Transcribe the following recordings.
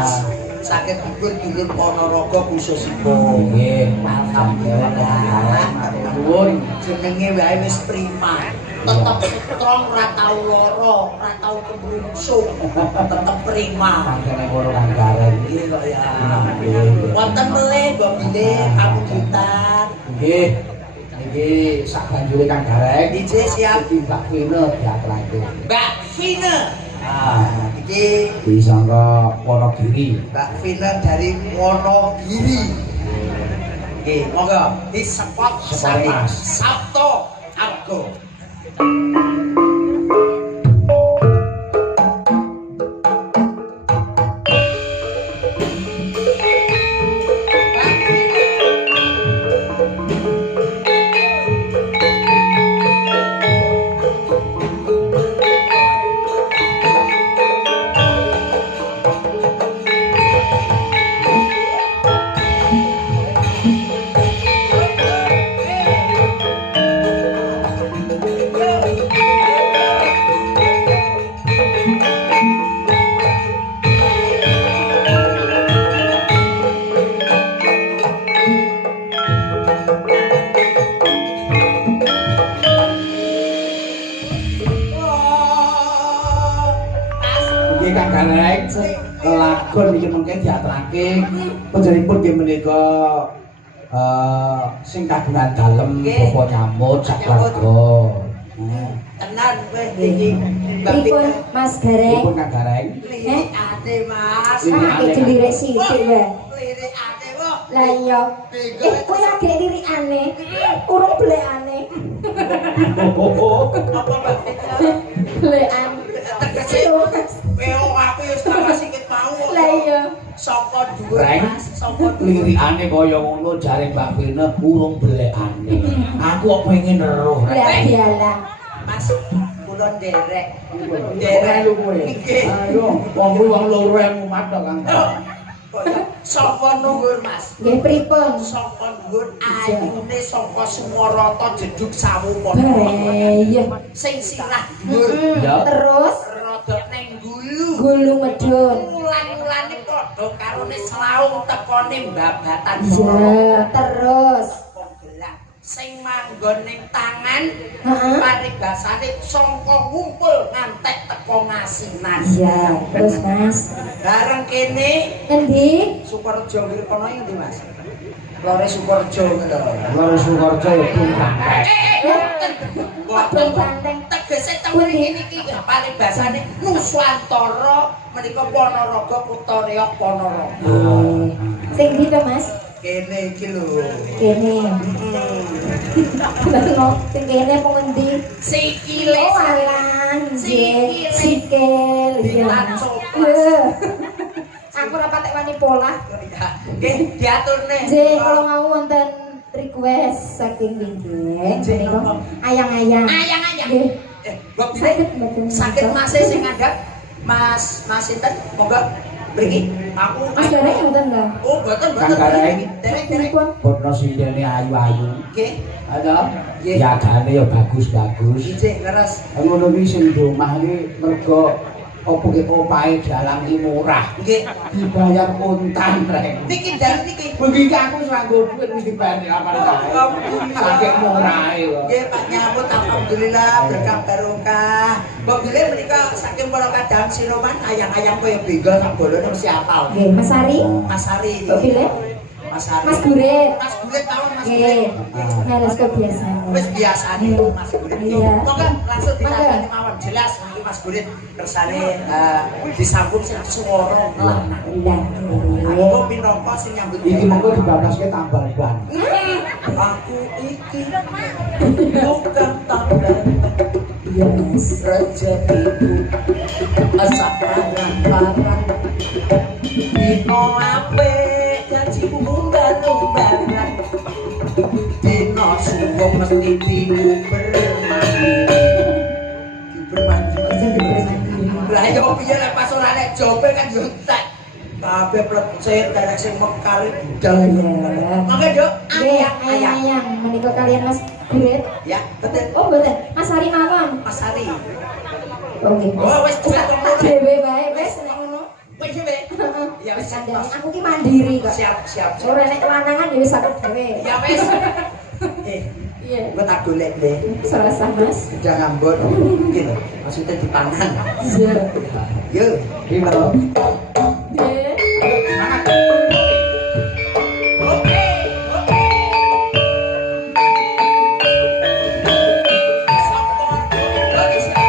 Mas. Sakit dulur Ponorogo khususipun. Nggih, alhamdulillah. Nuwun Jenenge wae wis prima. Tetep strong, ora tau lara, ora tau kebrungsung. Tetep prima. kangkene ngono Kang Gareng. Nggih kok ya. Wonten melih mbok bilih pamujutan. Nggih. Niki sak banjure Kang Gareng. Ije siap Mbak Vina diaturake. Mbak Vina. Ah, Iki disangka Wonogiri. Mbak Vina dari Wonogiri. Oke, monggo disepot Sepot, Mas. Sabto Argo. Kang Gareng kelakon iki mengke diaturake panjenenganipun nggih menika sing kagungan dalem bapa nyambut sak keluarga. Tenan kowe iki Mbak Pripun Vina. Mas Gareng? Pripun Kang Gareng? Lirikane Mas. Ah, iki lirik sithik wae. Lirikane kok. Lah iya. Kowe lagi lirikane, urung blekane. Apa Mbak Vina? Blekan. Tegese Weo aku wis tambah sikit mau. Lah iya. Sapa dhuwur Reng, Mas? Sapa dhuwur? lirikane kaya ngono jare Mbak Vina urung belekane. Aku kok pengen eruh. Lah iyalah. Mas, kula nderek. Derek lu kowe. Nggih. Ayo, wong kuwi wong loro yang umat kok Kang. Sapa dhuwur Mas? Nggih pripun? Sapa dhuwur ayune saka Sumarata jedhug sawu Iya. sing sirah dhuwur. Ya. Terus Rada ning gulu. gulu medun. Ulan-ulane padha karone slaung tekone mbabatan Iya, terus. Gelang sing manggon ning tangan Heeh. paribasane sangka ngumpul ngantek teko ngasinan. Iya, terus Mas. Bareng kene Endi? Sukorejo Wirkono yang ndi Mas? Lore Sukorejo ngono. Loro Sukorejo ya Boten Boten banteng. tegese teng mriki niki paribasane Nuswantara menika Ponorogo Kutha Riok Ponorogo. Sing ndi to Mas? Kene iki lho. Kene. Betul, sing kene apa ngendi? Sikile Oh alah, nggih. Sikile. Sikil. Iya. Dilacopas. Lho. Aku ora patek wani pola. Nggih, diaturne. Nggih, kalau mau wonten request saking nggih. Menika ayang-ayang. Ayang-ayang. Nggih. Mbok Sakit mboten. sakit Mas sing ngandhap. Mas sinten? Monggo mriki. Aku Mas Gareng mboten enggak? Oh, boten Kang Gareng. Derek. Pripun? Bono sindene ayu-ayu. Nggih. Ada? Nggih. Yagane ya bagus-bagus. Ijik leres. Ngono kuwi sing di omah iki mergo opo ki opahe dalang iki murah. Nggih. Dibayar kontan rek. Niki dalem niki. Begitu aku sanggo duit wis dibayar apa kae. Saking murahe kok. Nggih, Pak nyambut alhamdulillah berkah barokah. Mbok bilih menika saking para kadang siroman ayang-ayang koyo benggo sak bolone mesti apal. Nggih, Mas Ari. Mas Ari. Mbok pilih? Mas Ari. Mas Gurit. Mas Gurit tawon Mas Nggih. Gurit. Harus kebiasaan. Wis biasane Mas Gurit. Iya. Monggo langsung ditandani mawon jelas iki Mas Gurit kersane disambung sing swara lanang. Lah. Aku minangka sing nyambut Iki mengko dibabaske tambal ban. aku iki bukan tanda Iya, Mas. rezekiku asap parang-parang dino apik janjiku undang-undangan dino suwung mesti diuber-mandi lah yo piye lek pas ora nek jope kan yo entek kabeh plecet derek sing mekar budal mangke yo Nggih, ayang-ayang ayang menika kalian Mas Gurit. ya betul Oh, mboten. Mas Ari mawon. Mas Ari Oke. oh wis Tak dhewe wae wis nek ngono. Wis wis. Ya wis Kandhane aku ki mandiri kok. siap. Ora nek lanangan ya wis aku dhewe. Ya wis. Iya. Mbok tak golek le. Serasa Mas. Jangan ngambon. Gitu. Maksudnya dipangan. Iya. Yo, Gimana? Nggih. semangat. Oke. Sokor Indonesia.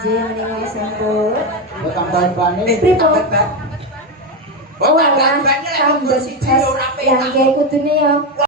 Nggih menika sampun. Kok tambal bane. Pripun? Oh, tambah bannya lek monggo siji ora Yang penak. kayak kudune ya